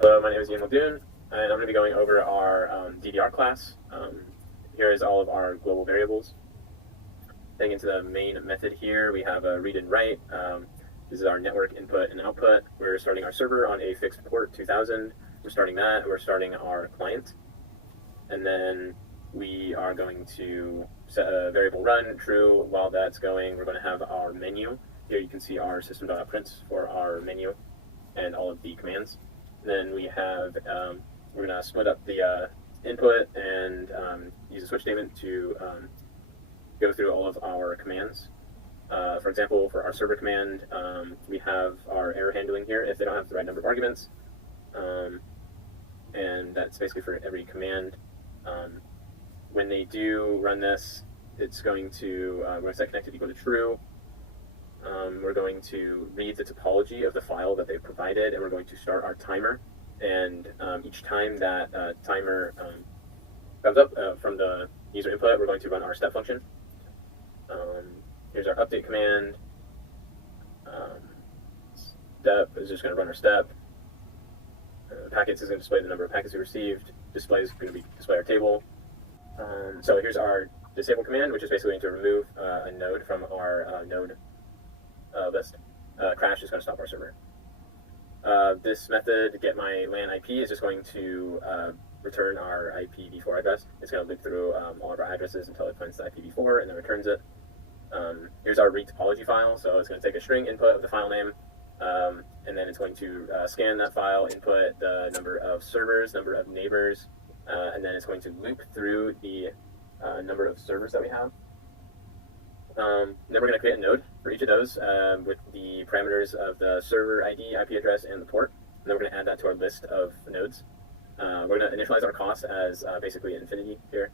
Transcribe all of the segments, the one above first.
Hello, my name is Ian Muldoon, and I'm going to be going over our DDR class. Here is all of our global variables. Getting into the main method here, we have a read and write. This is our network input and output. We're starting our server on a fixed port 2000. We're starting that. We're starting our client. And then we are going to set a variable run, true. While that's going, we're going to have our menu. Here you can see our system.out.prints for our menu and all of the commands. Then we have, we're going to split up the input and use a switch statement to go through all of our commands. For example, for our server command, we have our error handling here if they don't have the right number of arguments. And that's basically for every command. When they do run this, it's going to, we're going to set connected equal to true. We're going to read the topology of the file that they've provided, and we're going to start our timer. And each time that timer comes up from the user input, we're going to run our step function. Here's our update command. Step is just going to run our step. Packets is going to display the number of packets we received. Display is going to display our table. So here's our disable command, which is basically going to remove a node from our node list. Crash is going to stop our server. This method, get my LAN IP, is just going to return our IPv4 address. It's going to loop through all of our addresses until it finds the IPv4 and then returns it. Here's our read topology file. So it's going to take a string input of the file name, and then it's going to scan that file, input the number of servers, number of neighbors, and then it's going to loop through the number of servers that we have. Then we're going to create a node for each of those with the parameters of the server ID, IP address, and the port. And then we're going to add that to our list of nodes. We're going to initialize our cost as basically infinity here.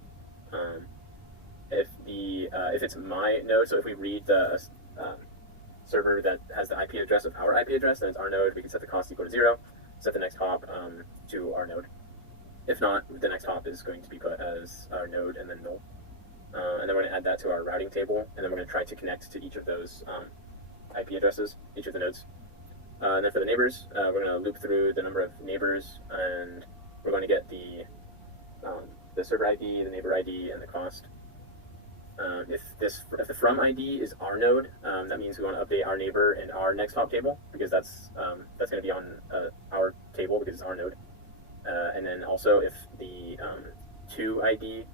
If it's my node, so if we read the server that has the IP address of our IP address, then it's our node. We can set the cost equal to 0, set the next hop to our node. If not, the next hop is going to be put as our node and then null. And then we're going to add that to our routing table, and then we're going to try to connect to each of those IP addresses, each of the nodes. And then for the neighbors, we're going to loop through the number of neighbors, and we're going to get the server ID, the neighbor ID, and the cost. If the from ID is our node, that means we want to update our neighbor and our next hop table, because that's going to be on our table because it's our node. And then also if the to ID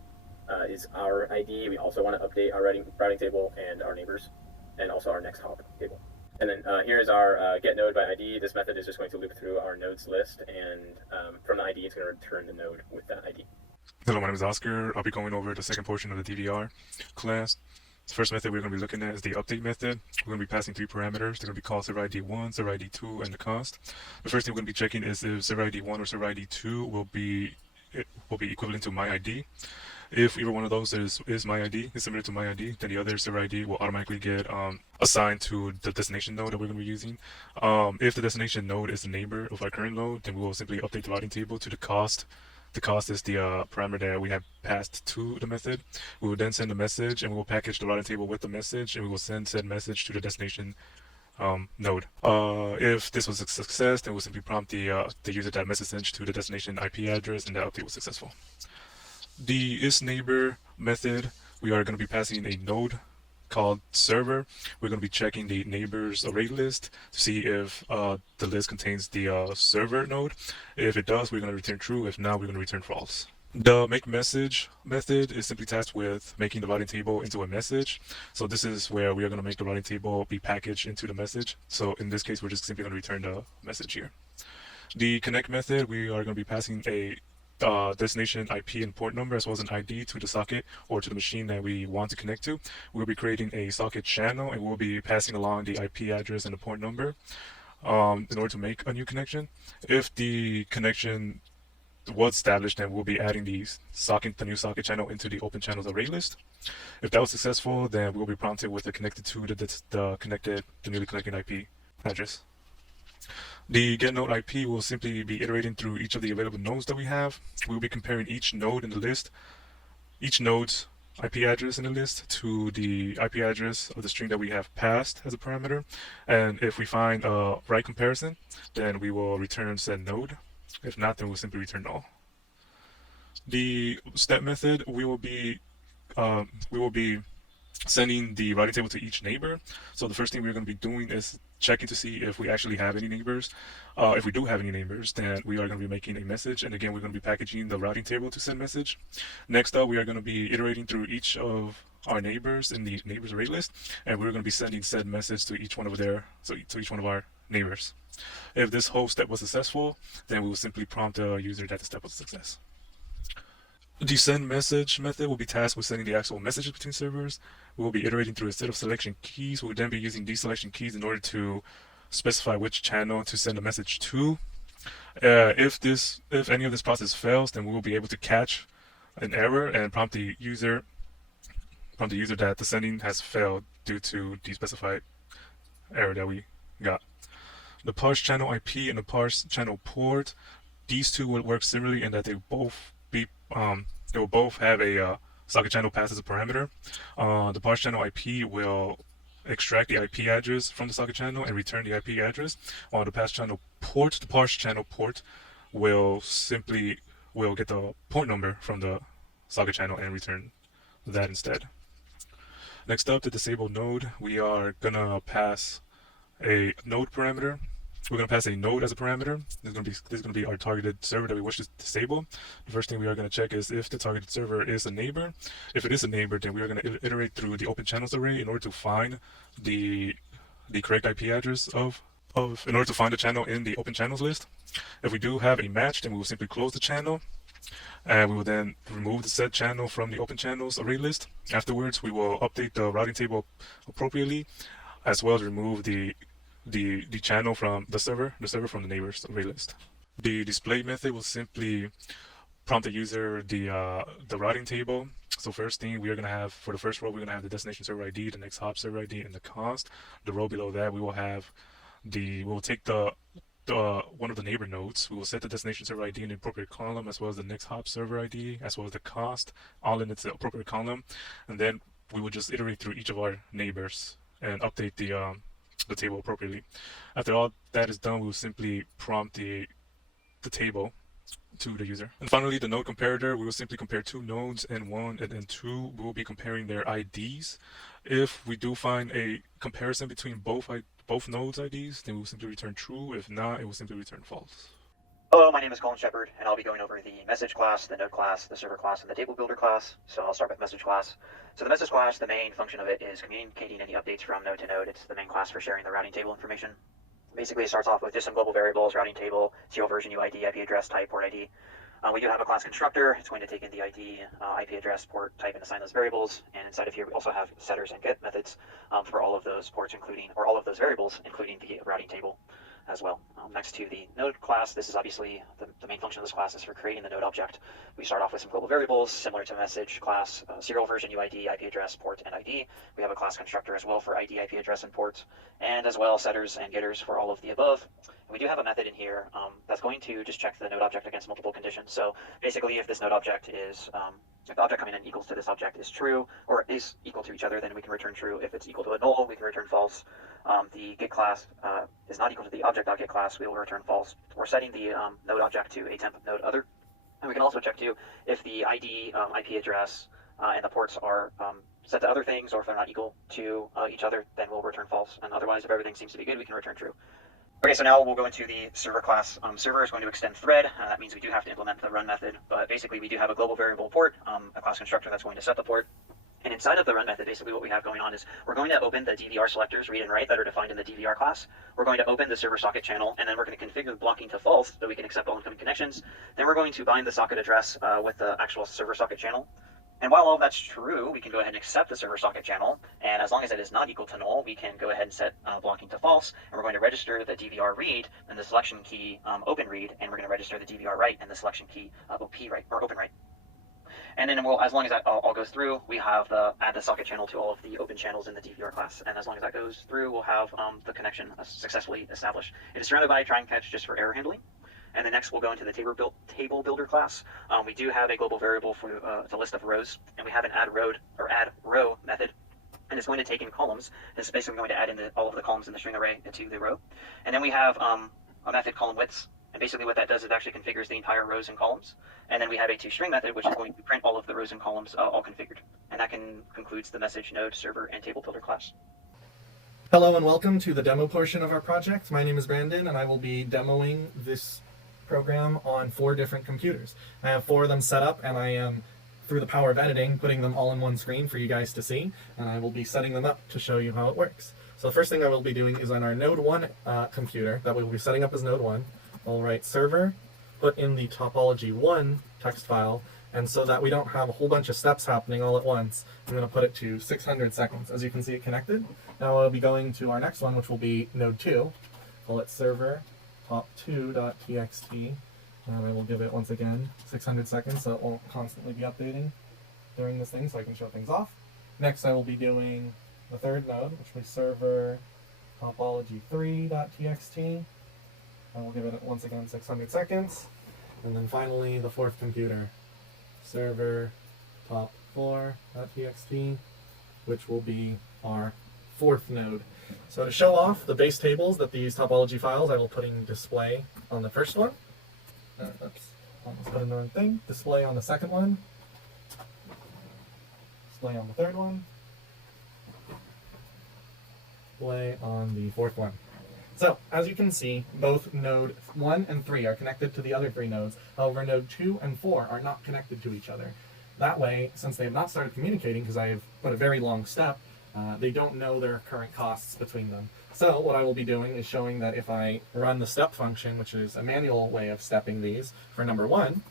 is our ID, we also want to update our routing table and our neighbors, and also our next hop table. And then here is our get node by ID. This method is just going to loop through our nodes list, and from the ID, it's going to return the node with that ID. Hello, my name is Oscar. I'll be going over the second portion of the DDR class. The first method we're going to be looking at is the update method. We're going to be passing 3 parameters. They're going to be called server ID 1, server ID 2, and the cost. The first thing we're going to be checking is if server ID 1 or server ID 2 will be equivalent to my ID. If either one of those is my ID, is similar to my ID, then the other server ID will automatically get assigned to the destination node that we're going to be using. If the destination node is the neighbor of our current node, then we will simply update the routing table to the cost. The cost is the parameter that we have passed to the method. We will then send a message, and we will package the routing table with the message, and we will send said message to the destination node. If this was a success, then we'll simply prompt the user that message to the destination IP address, and the update was successful. The isNeighbor method, we are going to be passing a node called server. We're going to be checking the neighbors array list to see if the list contains the server node. If it does, we're going to return true. If not, we're going to return false. The make message method is simply tasked with making the routing table into a message. So this is where we are going to make the routing table be packaged into the message. So in this case, we're just simply going to return the message here. The connect method, we are going to be passing a destination IP and port number as well as an ID to the socket or to the machine that we want to connect to. We'll be creating a socket channel, and we'll be passing along the IP address and the port number in order to make a new connection. If the connection was established, then we'll be adding the new socket channel into the open channels array list. If that was successful, then we'll be prompted with the connected to the newly connected IP address. The get node IP will simply be iterating through each of the available nodes that we have. We'll be comparing each node in the list, each node's IP address in the list to the IP address of the string that we have passed as a parameter. And if we find a right comparison, then we will return said node. If not, then we'll simply return null. The step method, we will be sending the routing table to each neighbor. So the first thing we're going to be doing is checking to see if we actually have any neighbors. If we do have any neighbors, then we are going to be making a message, and again we're going to be packaging the routing table to send message. Next up, we are going to be iterating through each of our neighbors in the neighbors array list, and we're going to be sending said message to each one of to each one of our neighbors. If this whole step was successful, then we will simply prompt the user that the step was a success. The send message method will be tasked with sending the actual messages between servers. We will be iterating through a set of selection keys. We'll then be using these selection keys in order to specify which channel to send a message to. If any of this process fails, then we will be able to catch an error and prompt the user that the sending has failed due to the specified error that we got. The parse channel IP and the parse channel port, these two will work similarly in that they will both have a socket channel pass as a parameter. The parse channel IP will extract the IP address from the socket channel and return the IP address. On the parse channel port will get the port number from the socket channel and return that instead. Next up, the disable node, we are gonna pass a node parameter. We're going to pass a node as a parameter. This is going to be our targeted server that we wish to disable. The first thing we are going to check is if the targeted server is a neighbor. If it is a neighbor, then we are going to iterate through the open channels array in order to find the correct IP address in order to find the channel in the open channels list. If we do have a match, then we will simply close the channel, and we will then remove the said channel from the open channels array list. Afterwards, we will update the routing table appropriately, as well as remove the channel from the server from the neighbors array list. The display method will simply prompt the user the routing table. So first thing we are going to have, for the first row, we're going to have the destination server ID, the next hop server ID, and the cost. The row below that, we will take the one of the neighbor nodes. We will set the destination server ID in the appropriate column, as well as the next hop server ID, as well as the cost, all in its appropriate column, and then we will just iterate through each of our neighbors and update the table appropriately. After all that is done, we will simply prompt the table to the user. And finally, the node comparator, we will simply compare two nodes, N1 and N2. We will be comparing their IDs. If we do find a comparison between both nodes' IDs, then we will simply return true. If not, it will simply return false. Hello, my name is Colin Shepard, and I'll be going over the message class, the node class, the server class, and the table builder class. So I'll start with message class. So the message class, the main function of it is communicating any updates from node to node. It's the main class for sharing the routing table information. Basically, it starts off with just some global variables, routing table, serial version, UID, IP address, type, port ID. We do have a class constructor. It's going to take in the ID, IP address, port, type, and assign those variables. And inside of here, we also have setters and get methods for all of those ports, all of those variables, including the routing table as well. Next to the node class, this is obviously the main function of this class is for creating the node object. We start off with some global variables similar to message class, serial version, UID, IP address, port, and ID. We have a class constructor as well for ID, IP address, and port, and as well setters and getters for all of the above. And we do have a method in here that's going to just check the node object against multiple conditions. So basically, if this node object is if the object coming in equals to this object is true, or is equal to each other, then we can return true. If it's equal to a null, we can return false. The get class is not equal to the object.get class, we will return false. We're setting the node object to a temp node other. And we can also check too if the ID, IP address, and the ports are set to other things, or if they're not equal to each other, then we'll return false. And otherwise, if everything seems to be good, we can return true. Okay, so now we'll go into the server class. Server is going to extend thread. That means we do have to implement the run method, but basically we do have a global variable port, a class constructor that's going to set the port. And inside of the run method, basically what we have going on is we're going to open the DVR selectors, read and write, that are defined in the DVR class. We're going to open the server socket channel, and then we're going to configure blocking to false so we can accept all incoming connections. Then we're going to bind the socket address with the actual server socket channel. And while all that's true, we can go ahead and accept the server socket channel, and as long as it is not equal to null, we can go ahead and set blocking to false, and we're going to register the DVR read and the selection key open read, and we're going to register the DVR write and the selection key OP write, or open write. And then as long as that all goes through, we have add the socket channel to all of the open channels in the DVR class, and as long as that goes through, we'll have the connection successfully established. It is surrounded by try and catch just for error handling. And then next we'll go into the table builder class. We do have a global variable for the list of rows, and we have an add row method, and it's going to take in columns. It's basically going to add in all of the columns in the string array into the row. And then we have a method column widths, And basically what that does is it actually configures the entire rows and columns. And then we have a toString method, which is going to print all of the rows and columns all configured. And that concludes the message, node, server, and table builder class. Hello and welcome to the demo portion of our project. My name is Brandon and I will be demoing this program on 4 different computers. I have 4 of them set up and I am, through the power of editing, putting them all in one screen for you guys to see, and I will be setting them up to show you how it works. So the first thing I will be doing is on our Node 1 computer that we will be setting up as Node 1. I'll write server, put in the topology1 text file, and so that we don't have a whole bunch of steps happening all at once, I'm going to put it to 600 seconds. As you can see it connected. Now I'll be going to our next one, which will be Node 2. Call it server top2.txt, and I will give it, once again, 600 seconds, so it won't constantly be updating during this thing, so I can show things off. Next I will be doing the third node, which will be server topology3.txt. I will give it, once again, 600 seconds. And then finally, the fourth computer, server top4.txt, which will be our fourth node. So to show off the base tables that these topology files, I will put in display on the first one. Oops, almost put in the wrong thing. Display on the second one. Display on the third one. Display on the fourth one. So, as you can see, both node 1 and 3 are connected to the other 3 nodes. However, node 2 and 4 are not connected to each other. That way, since they have not started communicating, because I have put a very long step, they don't know their current costs between them. So what I will be doing is showing that if I run the step function, which is a manual way of stepping these for number 1,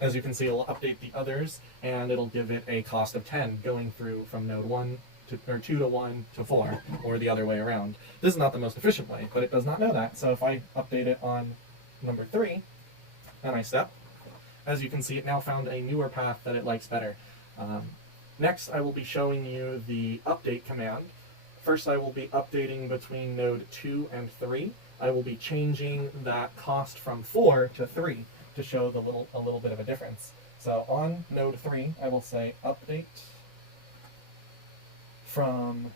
as you can see, it'll update the others, and it'll give it a cost of 10 going through from node 1 to, or 2 to 1 to 4, or the other way around. This is not the most efficient way, but it does not know that. So if I update it on number 3, and I step, as you can see, it now found a newer path that it likes better. Next, I will be showing you the update command. First, I will be updating between node 2 and 3. I will be changing that cost from 4 to 3 to show a little bit of a difference. So on node 3, I will say update from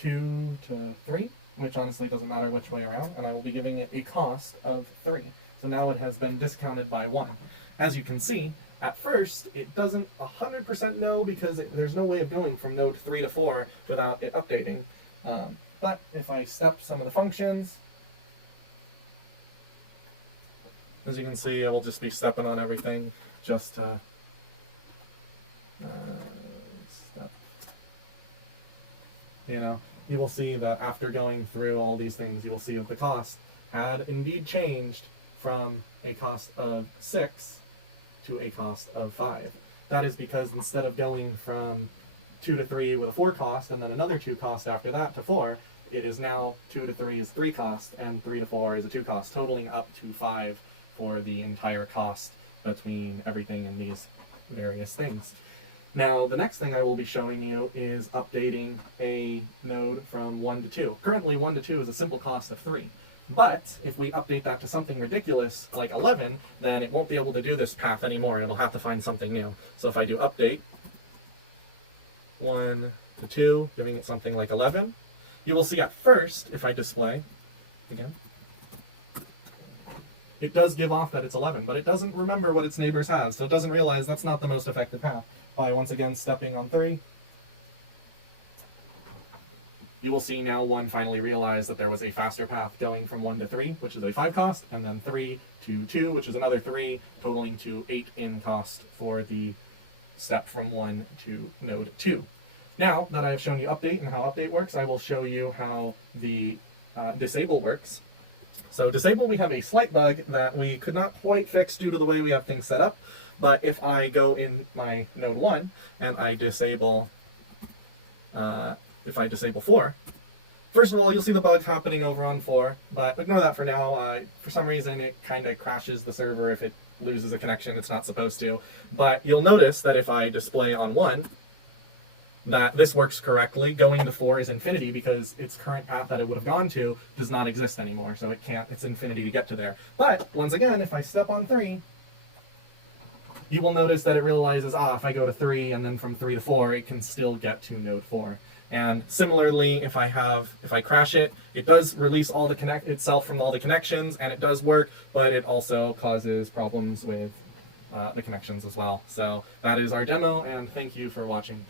2 to 3, which honestly doesn't matter which way around, and I will be giving it a cost of 3. So now it has been discounted by 1. As you can see, at first, it doesn't 100% know because there's no way of going from node 3 to 4 without it updating. But if I step some of the functions, as you can see, I will just be stepping on everything just to step. You know, you will see that after going through all these things, you will see that the cost had indeed changed from a cost of 6 to a cost of 5. That is because instead of going from 2 to 3 with a 4 cost and then another 2 cost after that to 4, it is now 2 to 3 is 3 cost and 3 to 4 is a 2 cost, totaling up to 5 for the entire cost between everything in these various things. Now, the next thing I will be showing you is updating a node from 1 to 2. Currently, 1 to 2 is a simple cost of 3. But if we update that to something ridiculous like 11, then it won't be able to do this path anymore. It'll have to find something new. So if I do update 1 to 2, giving it something like 11, you will see at first, if I display, again, it does give off that it's 11, but it doesn't remember what its neighbors has, so it doesn't realize that's not the most effective path. By once again stepping on 3, you will see now 1 finally realized that there was a faster path going from 1 to 3, which is a 5 cost, and then 3 to 2, which is another 3, totaling to 8 in cost for the step from 1 to node 2. Now that I have shown you update and how update works, I will show you how the disable works. So disable, we have a slight bug that we could not quite fix due to the way we have things set up, but if I go in my node 1 and I disable if I disable 4, first of all, you'll see the bug happening over on 4, but ignore that for now. For some reason, it kind of crashes the server if it loses a connection it's not supposed to. But you'll notice that if I display on 1, that this works correctly. Going to 4 is infinity because its current path that it would have gone to does not exist anymore, so it's infinity to get to there. But, once again, if I step on 3, you will notice that it realizes, if I go to 3 and then from 3 to 4, it can still get to node 4. And similarly, if I crash it, it does release all the itself from all the connections, and it does work, but it also causes problems with the connections as well. So that is our demo, and thank you for watching.